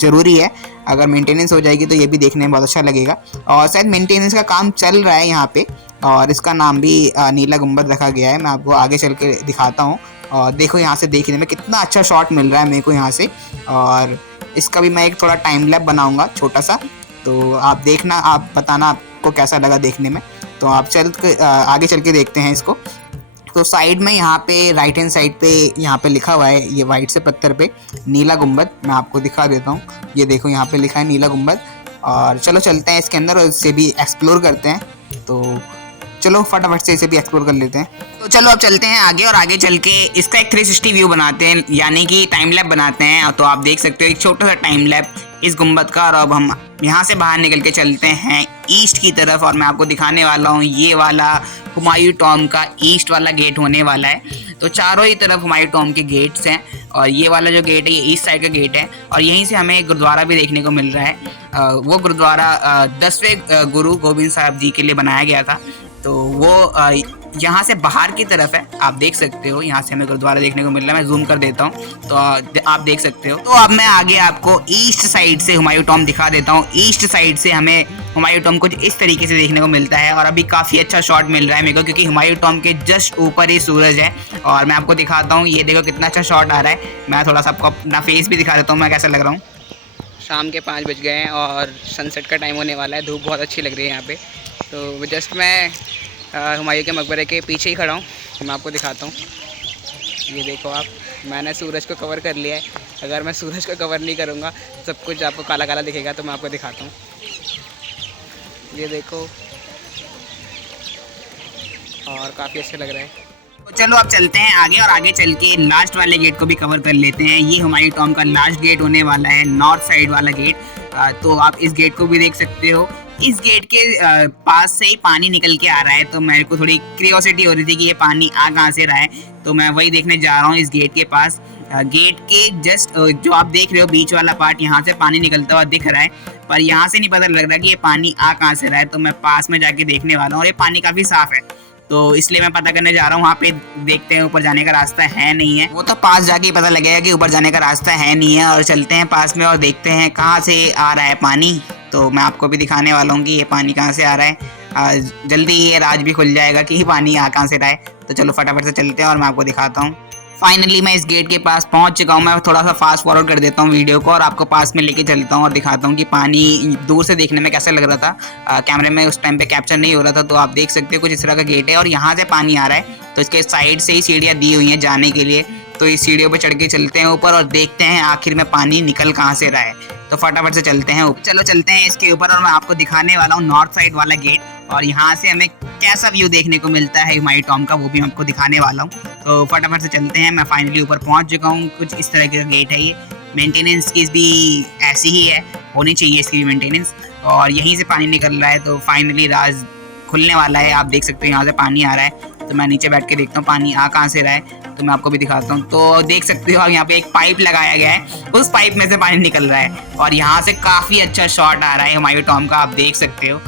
ज़रूरी है। अगर मेंटेनेंस हो जाएगी तो ये भी देखने में बहुत अच्छा लगेगा, और शायद मेंटेनेंस का काम चल रहा है यहाँ पे, और इसका नाम भी नीला गुंबद रखा गया है। मैं आपको आगे चल के दिखाता हूँ, और देखो यहाँ से देखने में कितना अच्छा शॉट मिल रहा है मेरे को यहाँ से। और इसका भी मैं एक थोड़ा टाइम लैप बनाऊँगा छोटा सा, तो आप देखना, आप बताना आपको कैसा लगा देखने में। तो आप आगे चल के देखते हैं इसको। तो साइड में यहाँ पे राइट हैंड साइड पे यहाँ पे लिखा हुआ है, ये वाइट से पत्थर पे नीला गुंबद। मैं आपको दिखा देता हूँ, ये देखो यहाँ पे लिखा है नीला गुंबद। और चलो चलते हैं इसके अंदर और इसे भी एक्सप्लोर करते हैं। तो चलो फटाफट से इसे भी एक्सप्लोर कर लेते हैं। तो चलो अब चलते हैं आगे, और आगे चल के इसका एक 360 व्यू बनाते हैं, यानी कि टाइम लैप बनाते हैं। तो आप देख सकते हो एक छोटा सा टाइम लैप इस गुंबद का। और अब हम यहाँ से बाहर निकल के चलते हैं ईस्ट की तरफ और मैं आपको दिखाने वाला हूँ ये वाला हुमायूं टॉम्ब का ईस्ट वाला गेट होने वाला है। तो चारों ही तरफ हुमायूं टॉम्ब के गेट्स हैं और ये वाला जो गेट है ये ईस्ट साइड का गेट है और यहीं से हमें गुरुद्वारा भी देखने को मिल रहा है। वो गुरुद्वारा 10वें गुरु गोबिंद साहब जी के लिए बनाया गया था। तो वो यहाँ से बाहर की तरफ है, आप देख सकते हो। यहाँ से हमें गुरुद्वारा देखने को मिल रहा है। मैं जूम कर देता हूँ तो आप देख सकते हो। तो अब मैं आगे आपको ईस्ट साइड से हुमायूं टॉम्ब दिखा देता हूँ। ईस्ट साइड से हमें हुमायूं टॉम्ब कुछ इस तरीके से देखने को मिलता है और अभी काफ़ी अच्छा शॉट मिल रहा है मेरे को, क्योंकि हुमायूं टॉम्ब के जस्ट ऊपर ही सूरज है। और मैं आपको दिखाता हूँ, ये देखो कितना अच्छा शॉट आ रहा है। मैं थोड़ा सा आपको अपना फेस भी दिखा देता हूँ मैं कैसा लग रहा हूँ। शाम के 5 बज गए हैं और सनसेट का टाइम होने वाला है। धूप बहुत अच्छी लग रही है यहाँ पे। तो जस्ट मैं हुमायूं के मकबरे के पीछे ही खड़ा हूँ, मैं आपको दिखाता हूँ। ये देखो आप, मैंने सूरज को कवर कर लिया है। अगर मैं सूरज को कवर नहीं करूँगा सब कुछ आपको काला काला दिखेगा। तो मैं आपको दिखाता हूँ, ये देखो, और काफ़ी अच्छा लग रहा है। तो चलो अब चलते हैं आगे और आगे चल के लास्ट वाले गेट को भी कवर कर लेते हैं। ये हुमायूं टॉम्ब का लास्ट गेट होने वाला है, नॉर्थ साइड वाला गेट। तो आप इस गेट को भी देख सकते हो। इस गेट के पास से ही पानी निकल के आ रहा है। तो मेरे को थोड़ी क्यूरियोसिटी हो रही थी कि ये पानी आ कहाँ से रहा है, तो मैं वही देखने जा रहा हूँ इस गेट के पास। गेट के जस्ट जो आप देख रहे हो बीच वाला पार्ट, यहाँ से पानी निकलता हुआ दिख रहा है, पर यहाँ से नहीं पता लग रहा कि ये पानी आ कहाँ से रहा है। तो मैं पास में जाके देखने वाला हूँ और ये पानी काफ़ी साफ़ है, तो इसलिए मैं पता करने जा रहा हूँ। वहाँ पे देखते हैं ऊपर जाने का रास्ता है नहीं है, वो तो पास जाके ही पता लगेगा कि ऊपर जाने का रास्ता है नहीं है। और चलते हैं पास में और देखते हैं कहाँ से आ रहा है पानी। तो मैं आपको भी दिखाने वाला हूँ कि ये पानी कहाँ से आ रहा है। जल्दी ये राज भी खुल जाएगा कि पानी आ कहाँ से रहा है। तो चलो फटाफट से चलते हैं और मैं आपको दिखाता हूँ। फाइनली मैं इस गेट के पास पहुंच चुका हूं। मैं थोड़ा सा फास्ट फॉरवर्ड कर देता हूं वीडियो को और आपको पास में लेके चलता हूं और दिखाता हूं कि पानी दूर से देखने में कैसा लग रहा था। कैमरे में उस टाइम पे कैप्चर नहीं हो रहा था। तो आप देख सकते हो कुछ इस तरह का गेट है और यहाँ से पानी आ रहा है। तो इसके साइड से ही सीढ़ियाँ दी हुई हैं जाने के लिए। तो इस सीढ़ियों पर चढ़ के चलते हैं ऊपर और देखते हैं आखिर में पानी निकल कहाँ से रहा है। तो फटाफट से चलते हैं ऊपर। चलो चलते हैं इसके ऊपर और मैं आपको दिखाने वाला हूँ नॉर्थ साइड वाला गेट और यहाँ से हमें कैसा व्यू देखने को मिलता है हुमायूं टॉम्ब का, वो भी मैं आपको दिखाने वाला हूँ। तो फटाफट से चलते हैं। मैं फाइनली ऊपर पहुँच चुका हूँ। कुछ इस तरह का गेट है ये। मेंटेनेंस की भी ऐसी ही है, होनी चाहिए इसकी भी मेंटेनेंस। और यहीं से पानी निकल रहा है। तो फाइनली राज खुलने वाला है। आप देख सकते हो यहाँ से पानी आ रहा है। तो मैं नीचे बैठ के देखता हूँ पानी आ कहाँ से रहा है। तो मैं आपको भी दिखाता हूँ। तो देख सकते हो यहाँ पे एक पाइप लगाया गया है, उस पाइप में से पानी निकल रहा है और यहाँ से काफ़ी अच्छा शॉट आ रहा है हुमायूं टॉम्ब का, आप देख सकते हो।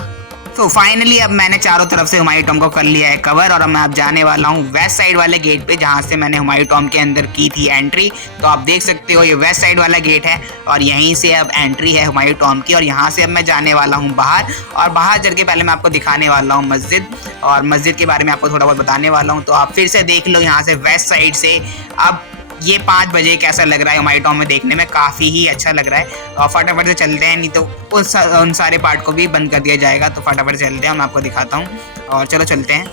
तो फाइनली अब मैंने चारों तरफ से हुमायूं टॉम्ब को कर लिया है कवर और अब मैं अब जाने वाला हूँ वेस्ट साइड वाले गेट पे, जहाँ से मैंने हुमायूं टॉम्ब के अंदर की थी एंट्री। तो आप देख सकते हो ये वेस्ट साइड वाला गेट है और यहीं से अब एंट्री है हुमायूं टॉम्ब की। और यहाँ से अब मैं जाने वाला हूँ बाहर और बाहर चल के पहले मैं आपको दिखाने वाला हूँ मस्जिद और मस्जिद के बारे में आपको थोड़ा बहुत बताने वाला हूँ। तो आप फिर से देख लो यहाँ से वेस्ट साइड से। अब ये 5 बजे कैसा लग रहा है हुमायूं टॉम्ब में, देखने में काफ़ी ही अच्छा लग रहा है। और फटाफट से चलते हैं, नहीं तो उन सारे पार्ट को भी बंद कर दिया जाएगा। तो फटाफट से चलते हैं, मैं आपको दिखाता हूँ और चलो चलते हैं।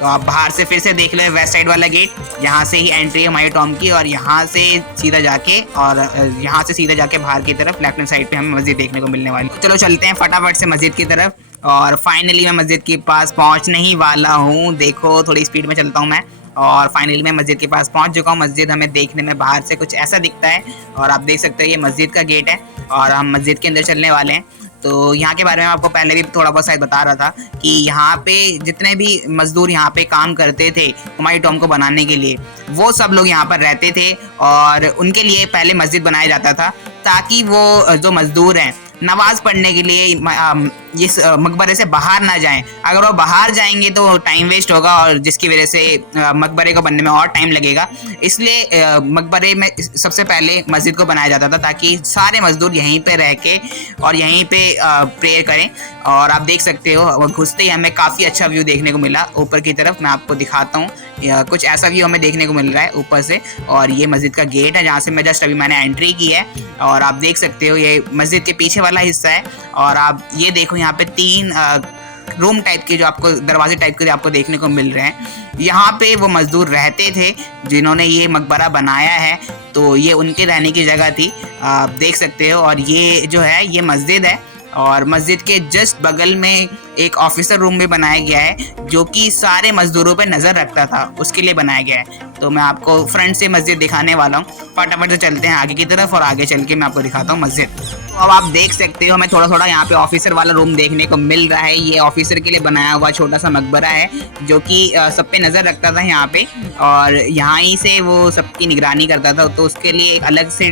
तो आप बाहर से फिर से देख लो वेस्ट साइड वाला गेट, यहाँ से ही एंट्री है हुमायूं टॉम्ब की और यहाँ से सीधा जाके बाहर की तरफ लेफ्ट हैंड साइड पे हमें मस्जिद देखने को मिलने वाली। चलो चलते हैं फटाफट से मस्जिद की तरफ और फाइनली मैं मस्जिद के पास पहुँचने ही वाला हूँ। देखो थोड़ी स्पीड में चलता हूँ मैं और फाइनली मैं मस्जिद के पास पहुंच चुका हूं। मस्जिद हमें देखने में बाहर से कुछ ऐसा दिखता है और आप देख सकते हो ये मस्जिद का गेट है और हम मस्जिद के अंदर चलने वाले हैं। तो यहाँ के बारे में आपको पहले भी थोड़ा बहुत शायद बता रहा था कि यहाँ पे जितने भी मजदूर यहाँ पे काम करते थे हुमायूं टॉम्ब को बनाने के लिए, वो सब लोग यहाँ पर रहते थे और उनके लिए पहले मस्जिद बनाया जाता था ताकि वो जो मजदूर हैं नमाज पढ़ने के लिए इस मकबरे से बाहर ना जाएं। अगर वो बाहर जाएंगे तो टाइम वेस्ट होगा और जिसकी वजह से मकबरे को बनने में और टाइम लगेगा। इसलिए मकबरे में सबसे पहले मस्जिद को बनाया जाता था ताकि सारे मजदूर यहीं पे रह के और यहीं पे प्रेयर करें। और आप देख सकते हो घुसते ही हमें काफ़ी अच्छा व्यू देखने को मिला ऊपर की तरफ। मैं आपको दिखाता हूँ, कुछ ऐसा व्यू हमें देखने को मिल रहा है ऊपर से। और ये मस्जिद का गेट है जहाँ से मैं जस्ट अभी मैंने एंट्री की है और आप देख सकते हो ये मस्जिद के पीछे वाला हिस्सा है। और आप ये देखो यहाँ पे 3 रूम टाइप के जो आपको दरवाजे टाइप के आपको देखने को मिल रहे हैं। यहाँ पे वो मजदूर रहते थे जिन्होंने ये मकबरा बनाया है, तो ये उनके रहने की जगह थी, आप देख सकते हो। और ये जो है ये मस्जिद है और मस्जिद के जस्ट बगल में एक ऑफिसर रूम भी बनाया गया है जो कि सारे मजदूरों पे नज़र रखता था, उसके लिए बनाया गया है। तो मैं आपको फ्रंट से मस्जिद दिखाने वाला हूँ। फटाफट से चलते हैं आगे की तरफ और आगे चल के मैं आपको दिखाता हूँ मस्जिद। तो अब आप देख सकते हो हमें थोड़ा थोड़ा यहाँ पे ऑफिसर वाला रूम देखने को मिल रहा है। ये ऑफिसर के लिए बनाया हुआ छोटा सा मकबरा है जो कि सब पे नज़र रखता था यहाँ पे, और यहाँ ही से वो सबकी निगरानी करता था। तो उसके लिए एक अलग से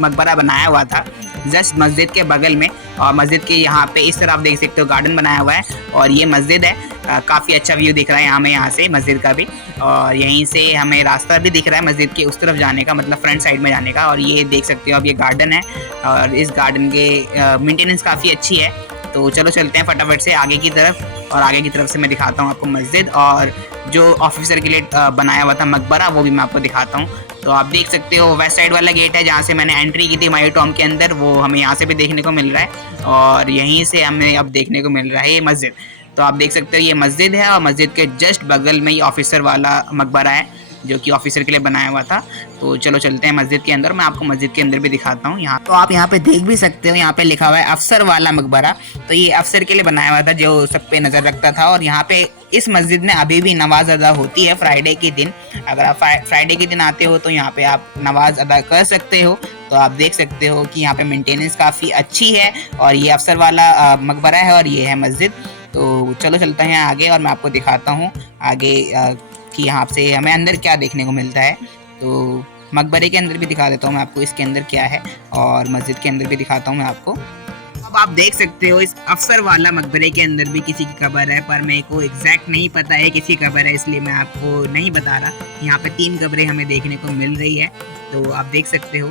मकबरा बनाया हुआ था जस्ट मस्जिद के बगल में। और मस्जिद के यहाँ पे इस तरह आप देख सकते हो गार्डन बनाया हुआ है, और ये मस्जिद है। काफ़ी अच्छा व्यू दिख रहा है हमें यहाँ से मस्जिद का भी, और यहीं से हमें रास्ता भी दिख रहा है मस्जिद के उस तरफ जाने का, मतलब फ्रंट साइड में जाने का। और ये देख सकते हो अब ये गार्डन है, और इस गार्डन के मेंटेनेंस काफ़ी अच्छी है। तो चलो चलते हैं फटाफट से आगे की तरफ, और आगे की तरफ से मैं दिखाता हूँ आपको मस्जिद, और जो ऑफिसर के लिए बनाया हुआ था मकबरा वो भी मैं आपको दिखाता हूँ। तो आप देख सकते हो वेस्ट साइड वाला गेट है जहाँ से मैंने एंट्री की थी हुमायूं टॉम्ब के अंदर, वो हमें यहाँ से भी देखने को मिल रहा है, और यहीं से हमें अब देखने को मिल रहा है ये मस्जिद। तो आप देख सकते हो ये मस्जिद है, और मस्जिद के जस्ट बगल में ही ऑफिसर वाला मकबरा है जो कि ऑफिसर के लिए बनाया हुआ था। तो चलो चलते हैं मस्जिद के अंदर, मैं आपको मस्जिद के अंदर भी दिखाता हूँ। यहाँ तो आप यहाँ पे देख भी सकते हो, यहाँ पे लिखा हुआ है अफसर वाला मकबरा। तो ये अफसर के लिए बनाया हुआ था जो सब पे नज़र रखता था। और यहाँ पे इस मस्जिद में अभी भी नमाज अदा होती है फ्राइडे के दिन। अगर आप फ्राइडे के दिन आते हो तो यहाँ पे आप नमाज अदा कर सकते हो। तो आप देख सकते हो कि यहाँ पे मेंटेनेंस काफ़ी अच्छी है, और ये अफसर वाला मकबरा है, और ये है मस्जिद। तो चलो चलते हैं आगे, और मैं आपको दिखाता हूँ आगे कि यहाँ से हमें अंदर क्या देखने को मिलता है। तो मकबरे के अंदर भी दिखा देता हूँ मैं आपको इसके अंदर क्या है, और मस्जिद के अंदर भी दिखाता हूँ मैं आपको। अब आप देख सकते हो इस अफसर वाला मकबरे के अंदर भी किसी की कब्र है, पर मेरे को एग्जैक्ट नहीं पता है किसकी कब्र है, इसलिए मैं आपको नहीं बता रहा। यहाँ पे 3 कब्रें हमें देखने को मिल रही है। तो आप देख सकते हो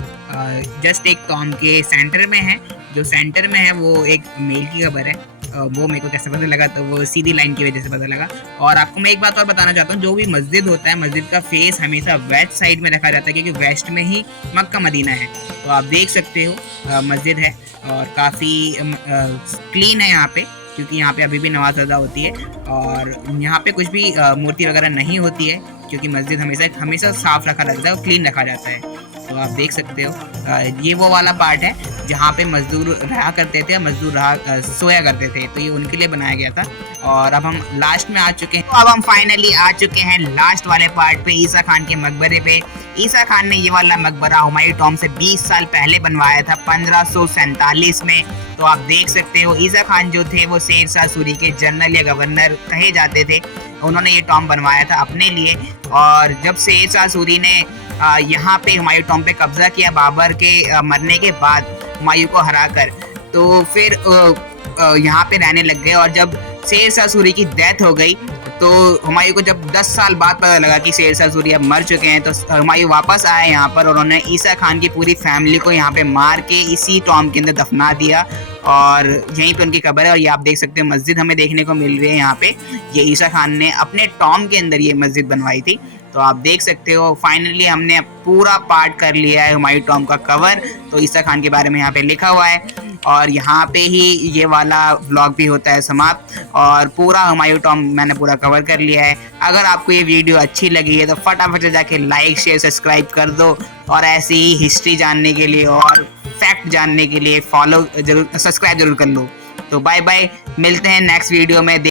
जस्ट एक टॉम्ब के सेंटर में है, जो सेंटर में है वो एक मेल की कब्र है। वो मेरे को कैसे पता लगा, तो वो सीधी लाइन की वजह से पता लगा। और आपको मैं एक बात और बताना चाहता हूँ, जो भी मस्जिद होता है मस्जिद का फेस हमेशा वेस्ट साइड में रखा जाता है, क्योंकि वेस्ट में ही मक्का मदीना है। तो आप देख सकते हो मस्जिद है, और काफ़ी क्लीन है यहाँ पे, क्योंकि यहाँ पे अभी भी नमाज अदा होती है। और यहाँ पे कुछ भी मूर्ति वगैरह नहीं होती है, क्योंकि मस्जिद हमेशा साफ़ रखा जाता है और क्लीन रखा जाता है। तो आप देख सकते हो ये वो वाला पार्ट है जहाँ पे मजदूर रहा करते थे, मजदूर सोया करते थे। तो ये उनके लिए बनाया गया था। और अब हम लास्ट में आ चुके हैं। तो अब हम फाइनली आ चुके हैं लास्ट वाले पार्ट पे, ईसा खान के मकबरे पे। ईसा खान ने ये वाला मकबरा हुमायूं टॉम्ब से 20 साल पहले बनवाया था, 1547 में। तो आप देख सकते हो ईसा खान जो थे वो शेर शाह सूरी के जनरल या गवर्नर कहे जाते थे। उन्होंने ये टॉम्ब बनवाया था अपने लिए। और जब शेर शाह सूरी ने यहाँ पे हुमायूं टॉम्ब पे कब्जा किया बाबर के मरने के बाद हुमायूं को हराकर, तो फिर यहाँ पे रहने लग गए। और जब शेर शाह सूरी की डेथ हो गई तो हुमायूं को जब 10 साल बाद पता लगा कि शेर शाह सूरी अब मर चुके हैं, तो हुमायूं वापस आए यहाँ पर, और उन्होंने ईसा खान की पूरी फैमिली को यहाँ पे मार के इसी टॉम्ब के अंदर दफना दिया, और यहीं पे उनकी कब्र है। और ये आप देख सकते हो मस्जिद हमें देखने को मिल रही है यहाँ पे। ये ईसा खान ने अपने टॉम्ब के अंदर ये मस्जिद बनवाई थी। तो आप देख सकते हो फाइनली हमने पूरा पार्ट कर लिया है हुमायूं टॉम्ब का कवर। तो ईसा खान के बारे में यहाँ पे लिखा हुआ है, और यहाँ पे ही ये वाला व्लॉग भी होता है समाप्त। और पूरा हुमायूं टॉम्ब मैंने पूरा कवर कर लिया है। अगर आपको ये वीडियो अच्छी लगी है तो फटाफट से जाके लाइक शेयर सब्सक्राइब कर दो, और ऐसी ही हिस्ट्री जानने के लिए और फैक्ट जानने के लिए सब्सक्राइब जरूर कर लो। तो बाय बाय, मिलते हैं नेक्स्ट वीडियो में।